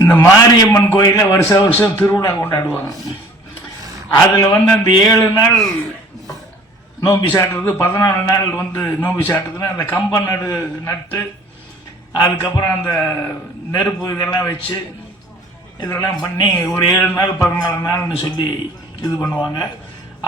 இந்த மாரியம்மன் கோயிலில் வருஷ வருஷம் திருவிழா கொண்டாடுவாங்க. அதில் வந்து அந்த 7 நாள் நோம்பி சாட்டுறது, 14 நாள் வந்து நோம்பி சாட்டுறதுன்னா அந்த கம்பம் நட்டு அதுக்கப்புறம் அந்த நெருப்பு இதெல்லாம் வச்சு இதெல்லாம் பண்ணி ஒரு 7 நாள் 14 நாள்னு சொல்லி இது பண்ணுவாங்க.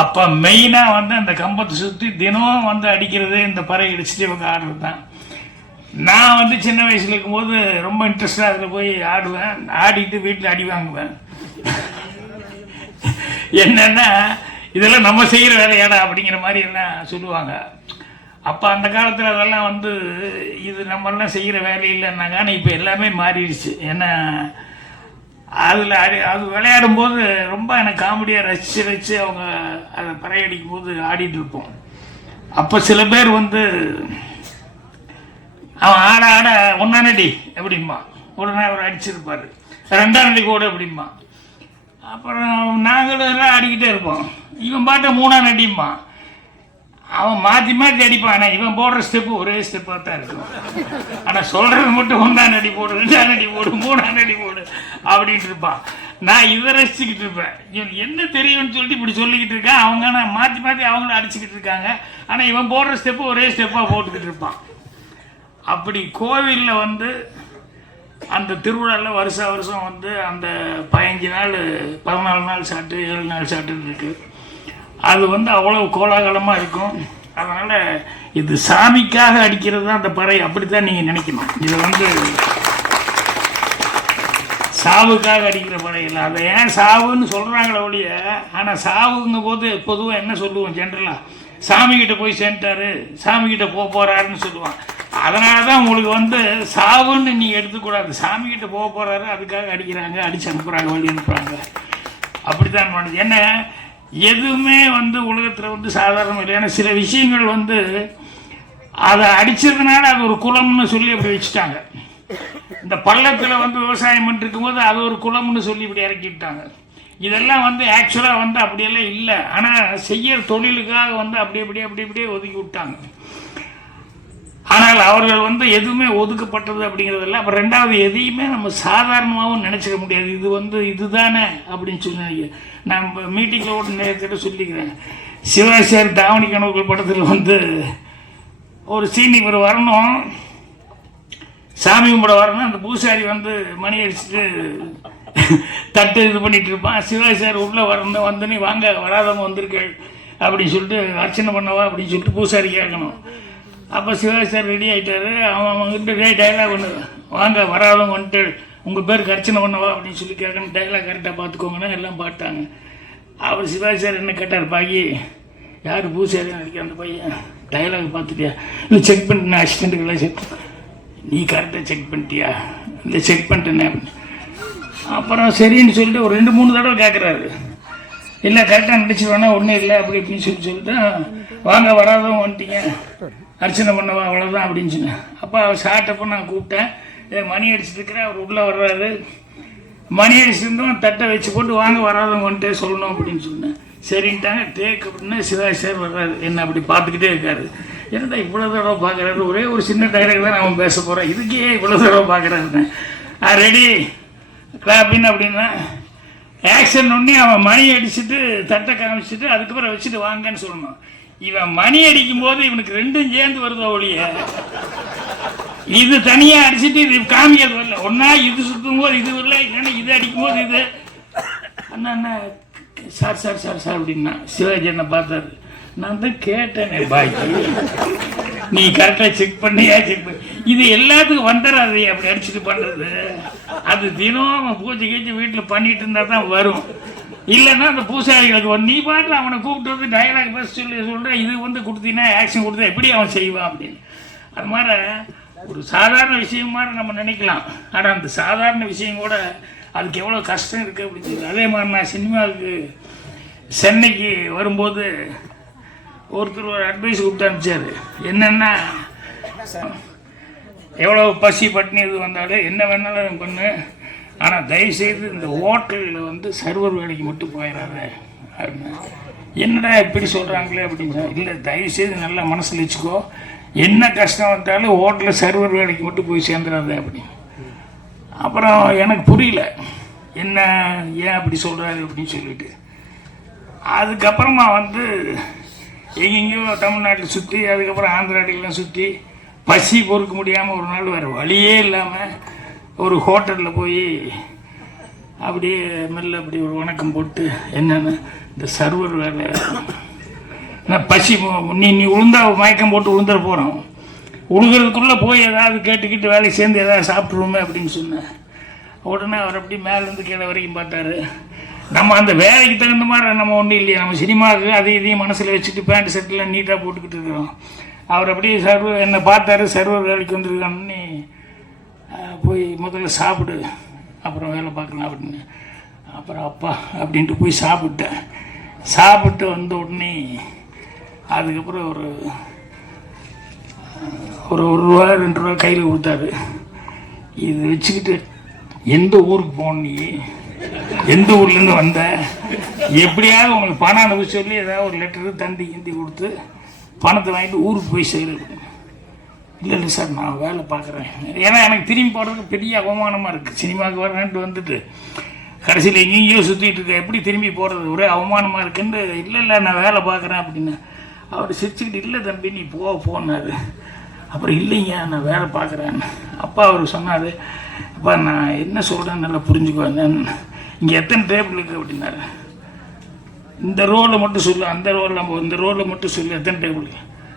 அப்போ மெயினாக வந்து அந்த கம்பத்தை சுற்றி தினம் வந்து அடிக்கிறது, இந்த பறை அடிச்சுட்டு இவங்க ஆடுறது தான். நான் வந்து சின்ன வயசில் இருக்கும்போது ரொம்ப இன்ட்ரெஸ்டாக அதில் போய் ஆடுவேன். ஆடிட்டு வீட்டில் அடி வாங்குவேன். என்னென்னா இதெல்லாம் நம்ம செய்கிற வேலையாடா அப்படிங்கிற மாதிரி எல்லாம் சொல்லுவாங்க. அப்போ அந்த காலத்தில் அதெல்லாம் வந்து இது நம்மளாம் செய்கிற வேலை இல்லைன்னாங்க. ஆனால் இப்போ எல்லாமே மாறிடுச்சு. ஏன்னா அதில் அது விளையாடும்போது ரொம்ப எனக்கு காமெடியாக ரசித்து அவங்க அதை பறையடிக்கும் போது ஆடிட்டு இருப்போம். அப்போ சில பேர் வந்து அவன் ஆட ஆட 1ஆம் நடி அப்படிம்பா, உடனே அவர் அடிச்சிருப்பார். 2ஆம் நடி கூட அப்படிம்பா. அப்புறம் நாங்களும் எல்லாம் ஆடிக்கிட்டே இருப்போம். இவன் பாட்ட 3ஆம் நடிம்பா. அவன் மாற்றி மாற்றி அடிப்பான். ஆனால் இவன் போடுற ஸ்டெப்பு ஒரே ஸ்டெப்பாக தான் இருக்கும். ஆனால் சொல்கிறது மட்டும் 1ஆம் நடி போடு, 2ஆம் நடி போடு, 3ஆம் நடி போடு அப்படின்ட்டு இருப்பான். நான் இதை ரசிச்சுக்கிட்டு இருப்பேன். இவன் என்ன தெரியும்னு சொல்லிட்டு இப்படி சொல்லிக்கிட்டு இருக்கான். அவங்க ஆனால் மாற்றி மாற்றி அவங்களும் அடிச்சுக்கிட்டு இருக்காங்க. ஆனால் இவன் போடுற ஸ்டெப்பு ஒரே ஸ்டெப்பாக போட்டுக்கிட்டு இருப்பான். அப்படி கோவிலில் வந்து அந்த திருவிழாவில் வருஷம் வந்து அந்த 15 நாள் 14 நாள் சாட்டு 7 நாள் சாட்டுன்னு இருக்குது. அது வந்து அவ்வளோ கோலாகலமாக இருக்கும். அதனால் இது சாமிக்காக அடிக்கிறது தான் அந்த பறை, அப்படித்தான் நீங்கள் நினைக்கணும். இது வந்து சாவுக்காக அடிக்கிற பறை இல்லை. அதை ஏன் சாவுன்னு சொல்கிறாங்களே ஒழிய, ஆனால் சாவுங்க போது பொதுவாக என்ன சொல்லுவோம், ஜென்ரலாக சாமிக்கிட்ட போய் சேர்ந்துட்டாரு, சாமிக்கிட்ட போகிறாருன்னு சொல்லுவான். அதனால தான் உங்களுக்கு வந்து சாவுன்னு நீங்கள் எடுத்துக்கூடாது. சாமிக்கிட்ட போகிறாரு, அதுக்காக அடிக்கிறாங்க, அடித்து அனுப்புகிறாங்க, வழி அனுப்புகிறாங்க. அப்படி தான் பண்ணுது. என்ன எதுவுமே வந்து உலகத்தில் வந்து சாதாரணம் இல்லை. ஏன்னா சில விஷயங்கள் வந்து அதை அடித்ததுனால அது ஒரு குலம்னு சொல்லி அப்படி வச்சுட்டாங்க. இந்த பள்ளத்தில் வந்து விவசாயம் பண்ணிருக்கும் போது அது ஒரு குலம்னு சொல்லி இப்படி இறக்கிட்டாங்க. இதெல்லாம் வந்து ஆக்சுவலாக வந்து அப்படியெல்லாம் இல்லை. ஆனால் செய்கிற தொழிலுக்காக வந்து அப்படியே ஒதுக்கி விட்டாங்க. ஆனால் அவர்கள் வந்து எதுவுமே ஒதுக்கப்பட்டது அப்படிங்கிறதில்ல. அப்புறம் 2வது எதையுமே நம்ம சாதாரணமாகவும் நினச்சிக்க முடியாது. இது வந்து இதுதானே அப்படின்னு சொல்லி நான் மீட்டிங்கில் கூட நேரத்திட்ட சொல்லிக்கிறேன். சிவாசார் தாவணி கனவுகள் படத்தில் வந்து ஒரு சீன் இவர் வரணும், சாமி கும்பிட வரணும். அந்த பூசாரி வந்து மணி அடிச்சுட்டு தட்டு இது பண்ணிகிட்டு இருப்பான். சிவாசார் உள்ளே வரணும், வந்து நீ வாங்க வராதவங்க வந்திருக்கள் அப்படின்னு சொல்லிட்டு அர்ச்சனை பண்ணவா அப்படின்னு சொல்லிட்டு பூசாரி கேட்கணும். அப்போ சிவாஜி சார் ரெடி ஆகிட்டாரு. அவன்கிட்ட டைலாக் ஒன்று, வாங்க வராதவங்க வந்துட்டு உங்கள் பேருக்கு அர்ச்சனை பண்ணவா அப்படின்னு சொல்லி கேட்கணும். டைலாக் கரெக்டாக பார்த்துக்கோங்கன்னா எல்லாம் பார்த்தாங்க. அவர் சிவாஜி சார் என்ன கேட்டார், பாக்கி யார் பூசாரி நினைக்க அந்த பையன் டைலாக் பார்த்துட்டியா, இல்லை செக் பண்ணிட்டேன் அசிஸ்டண்ட்டுக்கெல்லாம் செக், நீ கரெக்டாக செக் பண்ணிட்டியா, இல்லை செக் பண்ணிட்டேனே அப்படின்னு. அப்புறம் சரின்னு சொல்லிட்டு ஒரு 2-3 தடவை கேட்குறாரு. இல்லை கரெக்டாக நடிச்சிருவானா, ஒன்றும் இல்லை அப்படி இப்படின்னு சொல்லிட்டு வாங்க வராதவங்க வந்துட்டீங்க அர்ச்சனை பண்ணவா அவ்வளோதான் அப்படின்னு சொன்னேன். அப்போ அவர் சாட்டப்போ நான் கூப்பிட்டேன். மணி அடிச்சுட்டு இருக்கிறேன், அவர் உள்ளே வர்றாரு. மணி அடிச்சுருந்தோம் தட்டை வச்சு போட்டு வாங்க வராதவங்க வந்துட்டே சொல்லணும் அப்படின்னு சொன்னேன். சரின்ட்டாங்க. டேக் அப்படின்னா சிவாஜி சார் வர்றாரு. என்ன அப்படி பார்த்துக்கிட்டே இருக்காரு. என்னடா இவ்வளோ தடவை பார்க்குறாரு, ஒரே ஒரு சின்ன டைலாக் தான் அவன் பேச போகிறான், இதுக்கே இவ்வளோ தடவை பார்க்குறாருன்னு. ரெடி கிளாப்பின்னு அப்படின்னா ஆக்ஷன் ஒன்றி அவன் மணி அடிச்சுட்டு தட்டை காமிச்சிட்டு அதுக்கப்புறம் வச்சுட்டு வாங்கன்னு சொல்லணும். இவன் மணி அடிக்கும் போது இவனுக்கு 2ம் சேர்ந்து வருதோ ஒழிய இது தனியாக அடிச்சுட்டு இது காமிக்கிறது வரல. ஒன்றா இது சுற்றும் போது இது வரல, இல்லைன்னா இது அடிக்கும் போது இது. அண்ணா அண்ணா சார் சார் சார் சார் அப்படின்னா சிவாஜி என்ன பார்த்தாரு. நான் தான் கேட்டேனே பாய்க்கு, நீ கரெக்டாக செக் பண்ணியா செக் பண்ணி இது எல்லாத்துக்கும் வந்துடாது அப்படி அடிச்சுட்டு பண்ணுறது. அது தினம் பூஜை கீச்சு வீட்டில் பண்ணிட்டு இருந்தால் தான் வரும். இல்லைன்னா அந்த பூசாரிகளுக்கு நீ பாட்டில் அவனை கூப்பிட்டு வந்து டைலாக் பேச சொல்கிற இது வந்து கொடுத்தீங்கன்னா ஆக்ஷன் கொடுத்தா எப்படி அவன் செய்வான் அப்படின்னு. அது மாதிரி ஒரு சாதாரண விஷயம் மாதிரி நம்ம நினைக்கலாம். ஆனால் அந்த சாதாரண விஷயம் கூட அதுக்கு எவ்வளோ கஷ்டம் இருக்குது அப்படின்னு சொல்லி. அதே மாதிரி நான் சினிமாவுக்கு சென்னைக்கு வரும்போது ஒருத்தர் ஒரு அட்வைஸ் கொடுத்து அனுப்பிச்சார். என்னென்னா, எவ்வளோ பசி பட்டினி இது வந்தாலும் என்ன வேணாலும் பண்ணு, ஆனால் தயவுசெய்து இந்த ஹோட்டலில் வந்து சர்வர் வேலைக்கு மட்டும் போயிடாத அப்படின்னு. என்னடா இப்படி சொல்கிறாங்களே அப்படின்னு சொன்னால், இல்லை தயவுசெய்து நல்லா மனசில் வச்சுக்கோ, என்ன கஷ்டம் வந்தாலும் ஹோட்டலில் சர்வர் வேலைக்கு மட்டும் போய் சேர்ந்துடாத அப்படின்னு. அப்புறம் எனக்கு புரியல என்ன ஏன் அப்படி சொல்கிறாரு அப்படின்னு சொல்லிட்டு. அதுக்கப்புறமா வந்து எங்கெங்கேயோ தமிழ்நாட்டில் சுற்றி, அதுக்கப்புறம் ஆந்திராடிலாம் சுற்றி, பசி பொறுக்க முடியாமல் ஒரு நாள் வேறு வழியே இல்லாமல் ஒரு ஹோட்டலில் போய் அப்படியே மெல்ல அப்படி ஒரு வணக்கம் போட்டு, என்னென்ன இந்த சர்வர் வேலை, நான் பசி நீ உளுந்தா மயக்கம் போட்டு உளுந்துட போகிறோம், உழுகிறதுக்குள்ளே போய் ஏதாவது கேட்டுக்கிட்டு வேலைக்கு சேர்ந்து ஏதாவது சாப்பிட்ருவோமே அப்படின்னு சொன்னேன். உடனே அவர் அப்படி மேலேருந்து கீழே வரைக்கும் பார்த்தாரு. நம்ம அந்த வேலைக்கு தகுந்த மாதிரி நம்ம ஒன்றும் இல்லையா, நம்ம சினிமாவுக்கு அதை இதையும் மனசில் வச்சுட்டு பேண்ட் ஷர்ட்லாம் நீட்டாக போட்டுக்கிட்டு இருக்கிறோம். அவர் அப்படியே சர்வர் என்னை பார்த்தாரு, சர்வர் வேலைக்கு வந்துருக்கான்னு, போய் முதல்ல சாப்பிடு அப்புறம் வேலை பார்க்கலாம் அப்படின்னு. அப்புறம் அப்பா அப்படின்ட்டு போய் சாப்பிட்டேன். சாப்பிட்டு வந்த உடனே அதுக்கப்புறம் ஒரு ரூபா 2 ரூபா கையில் கொடுத்தாரு. இது வச்சுக்கிட்டு எந்த ஊருக்கு போகணும், நீ எந்த ஊர்லேருந்து வந்த, எப்படியாவது உங்களுக்கு பணம் அனுப்ப சொல்லி ஏதாவது ஒரு லெட்டரு தந்தி கிந்தி கொடுத்து பணத்தை வாங்கிட்டு ஊருக்கு போய் செய்கிறது. இல்லை சார் நான் வேலை பார்க்குறேன். ஏன்னா எனக்கு திரும்பி போடுறதுக்கு பெரிய அவமானமாக இருக்குது. சினிமாவுக்கு வரேன்ட்டு வந்துட்டு கடைசியில் எங்கெங்கேயோ சுற்றிட்டு இருக்கேன், எப்படி திரும்பி போகிறது, ஒரே அவமானமாக இருக்குன்னு. இல்லை நான் வேலை பார்க்குறேன் அப்படின்னு. அவர் சிரிச்சுக்கிட்டு, இல்லை தம்பி நீ போனார். அப்புறம் இல்லைங்க நான் வேலை பார்க்குறேன். அப்பா அவர் சொன்னார், அப்பா நான் என்ன சொல்கிறேன்னு நல்லா புரிஞ்சுக்குவாங்க, இங்கே எத்தனை டேபிள் இருக்குது அப்படின்னாரு. இந்த ரோவில் மட்டும் சொல்லு, அந்த ரோவில் இந்த ரோவில் மட்டும் சொல்லு எத்தனை டேபிள்.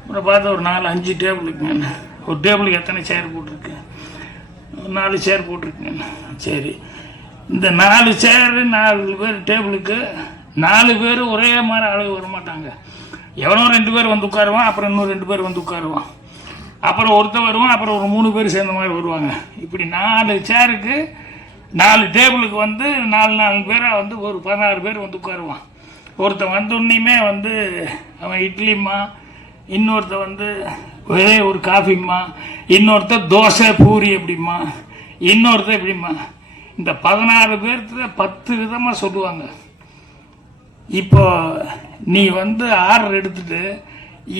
அப்புறம் பார்த்தா ஒரு 4-5 டேபிள் இருக்குங்க. ஒரு டேபிளுக்கு எத்தனை சேர் போட்டிருக்கு, 4 சேர் போட்டிருக்குங்க. சரி, இந்த 4 சேரு 4 பேர் டேபிளுக்கு 4 பேர் ஒரே மாதிரி அளவு வரமாட்டாங்க. எவனோ 2 பேர் வந்து உட்காருவான், அப்புறம் இன்னும் 2 பேர் வந்து உட்காருவான், அப்புறம் ஒருத்தர் வருவான், அப்புறம் ஒரு 3 பேர் சேர்ந்த மாதிரி வருவாங்க. இப்படி 4 சேருக்கு 4 டேபிளுக்கு வந்து 4 பேராக வந்து ஒரு 16 பேர் வந்து உட்காருவான். ஒருத்தன் வந்தோன்னையுமே வந்து அவன் இட்லிம்மா, இன்னொருத்த வந்து ஒரே ஒரு காஃபிம்மா, இன்னொருத்த தோசை பூரி எப்படிம்மா, இன்னொருத்த எப்படிம்மா. இந்த 16 பேர்த்துல 10 விதமாக சொல்லுவாங்க. இப்போ நீ வந்து ஆர்டர் எடுத்துட்டு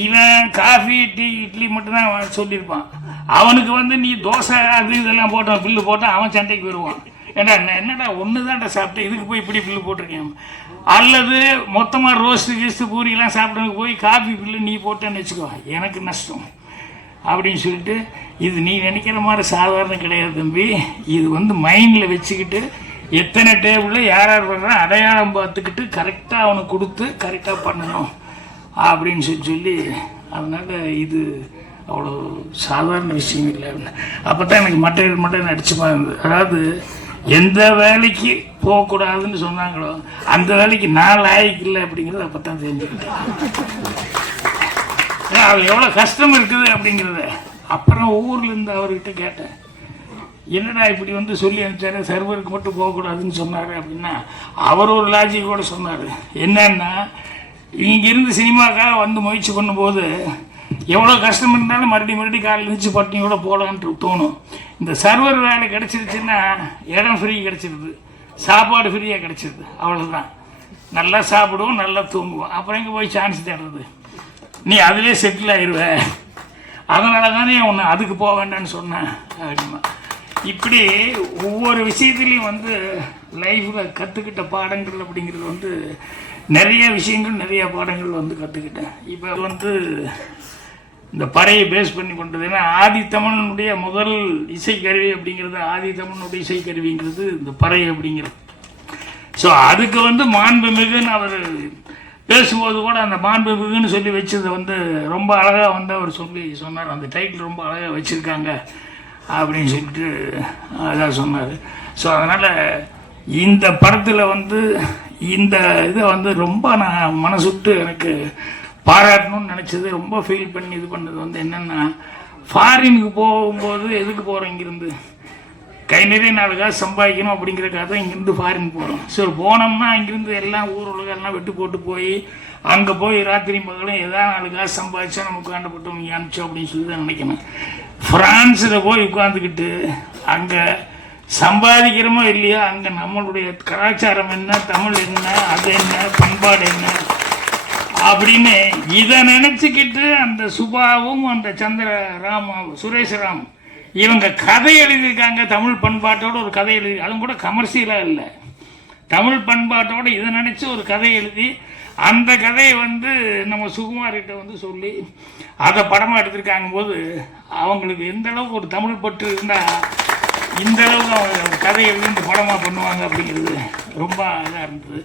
இவன் காஃபி டீ இட்லி மட்டும்தான் சொல்லியிருப்பான். அவனுக்கு வந்து நீ தோசை அது இதெல்லாம் போட்டான் பில்லு போட்டால் அவன் சண்டைக்கு வருவான். ஏன்னா என்னடா ஒன்று தான்டா சாப்பிட்டேன், இதுக்கு போய் இப்படி பில்லு போட்டிருக்கேன். அல்லது மொத்தமாக ரோஸ்ட்டு கீஸ்ட்டு பூரியெல்லாம் சாப்பிட்டவனுக்கு போய் காஃபி பில்லு நீ போட்டேன்னு வச்சுக்கோ, எனக்கு நஷ்டம் அப்படின்னு சொல்லிட்டு, இது நீ நினைக்கிற மாதிரி சாதாரணம் கிடையாது தம்பி. இது வந்து மைண்டில் வச்சுக்கிட்டு எத்தனை டேபிளில் யார் பண்ணுறான் அடையாளம் பார்த்துக்கிட்டு கரெக்டாக அவனுக்கு கொடுத்து கரெக்டாக பண்ணணும் அப்படின்னு சொல்லி. அதனால் இது அவ்வளோ சாதாரண விஷயம் இல்லை. அப்போ தான் எனக்கு மட்டன் அடிச்சுமா இருந்தது. அதாவது எந்த வேலைக்கு போகக்கூடாதுன்னு சொன்னாங்களோ அந்த வேலைக்கு நான் லாய்க்கு இல்லை அப்படிங்கிறது அப்போ தான் தெரிஞ்சுக்கிட்டேன். அது எவ்வளோ கஷ்டம் இருக்குது அப்படிங்கிறத. அப்புறம் ஊர்லேருந்து அவர்கிட்ட கேட்டேன், என்னடா இப்படி வந்து சொல்லி அனுப்பிச்சாரு, சர்வருக்கு மட்டும் போகக்கூடாதுன்னு சொன்னார் அப்படின்னா. அவர் ஒரு லாஜிக்கோடு சொன்னார். என்னன்னா, இங்கிருந்து சினிமாக்காக வந்து முயற்சி பண்ணும்போது எவ்வளோ கஷ்டம் இருந்தாலும் மறுபடியும் காலையில் இருந்துச்சு பட்டினியோட போகலான்ட்டு தோணும். இந்த சர்வர் வேலை கிடச்சிருச்சுன்னா இடம் ஃப்ரீ கிடச்சிருது, சாப்பாடு ஃப்ரீயாக கிடச்சிருது, அவ்வளோதான். நல்லா சாப்பிடுவோம், நல்லா தூங்குவோம், அப்புறம் எங்கே போய் சான்ஸ் தேடுறது, நீ அதிலே செட்டில் ஆயிடுவ, அதனால தானே உன்னை அதுக்கு போக வேண்டான்னு சொன்னேன் அப்படிமா. இப்படி ஒவ்வொரு விஷயத்துலையும் வந்து லைஃப்பில் கற்றுக்கிட்ட பாடங்கள் அப்படிங்கிறது வந்து நிறைய விஷயங்கள், நிறைய பாடங்கள் வந்து கற்றுக்கிட்டேன். இப்போ வந்து இந்த பறையை பேஸ் பண்ணி கொண்டது. ஏன்னா ஆதித்தமிழனுடைய முதல் இசைக்கருவி அப்படிங்கிறது, ஆதித்தமிழனுடைய இசைக்கருவிங்கிறது இந்த பறை அப்படிங்கிறது. ஸோ அதுக்கு வந்து மாண்புமிகுன்னு அவர் பேசும்போது கூட அந்த மாண்புமிகுன்னு சொல்லி வச்சதை வந்து ரொம்ப அழகாக வந்து அவர் சொன்னார். அந்த டைட்டில் ரொம்ப அழகாக வச்சுருக்காங்க அப்படின்னு சொல்லிட்டு அதான் சொன்னார். ஸோ அதனால் இந்த படத்தில் வந்து இந்த இதை வந்து ரொம்ப நான் மனசுட்டு எனக்கு பாராட்டணும்னு நினச்சது, ரொம்ப ஃபீல் பண்ணி இது பண்ணது வந்து என்னென்னா, ஃபாரினுக்கு போகும்போது எதுக்கு போகிறோம், இங்கேருந்து கை நிறைய 4 காசு சம்பாதிக்கணும் அப்படிங்கிறக்காக தான் இங்கேருந்து ஃபாரின் போகிறோம். சரி போனோம்னா இங்கேருந்து எல்லாம் ஊர் உலகெல்லாம் வெட்டு போட்டு போய் அங்கே போய் ராத்திரி மகளும் ஏதாவது 4 காசு சம்பாதிச்சா நமக்கு வேண்டப்பட்டவங்க இங்கே அனுப்பிச்சோம் அப்படின்னு சொல்லி தான் நினைக்கணும். ஃப்ரான்ஸில் போய் உட்காந்துக்கிட்டு அங்கே சம்பாதிக்கிறோமோ இல்லையோ, அங்கே நம்மளுடைய கலாச்சாரம் என்ன, தமிழ் என்ன, அது என்ன, பண்பாடு என்ன அப்படின்னு இதை நினச்சிக்கிட்டு அந்த சுபாவும் அந்த சுரேஷ்ராம் இவங்க கதை எழுதியிருக்காங்க, தமிழ் பண்பாட்டோட ஒரு கதை எழுதி, அதுவும் கூட கமர்ஷியலாக இல்லை, தமிழ் பண்பாட்டோட இதை நினச்சி ஒரு கதை எழுதி அந்த கதையை வந்து நம்ம சுகுமார்கிட்ட வந்து சொல்லி அதை படமாக எடுத்திருக்காங்க போது அவங்களுக்கு எந்த அளவுக்கு ஒரு தமிழ் பற்று இருந்தால் இந்த அளவுக்கு அவங்க கதை எழுதி இந்த படமாக பண்ணுவாங்க அப்படிங்கிறது ரொம்ப இதாக இருந்தது.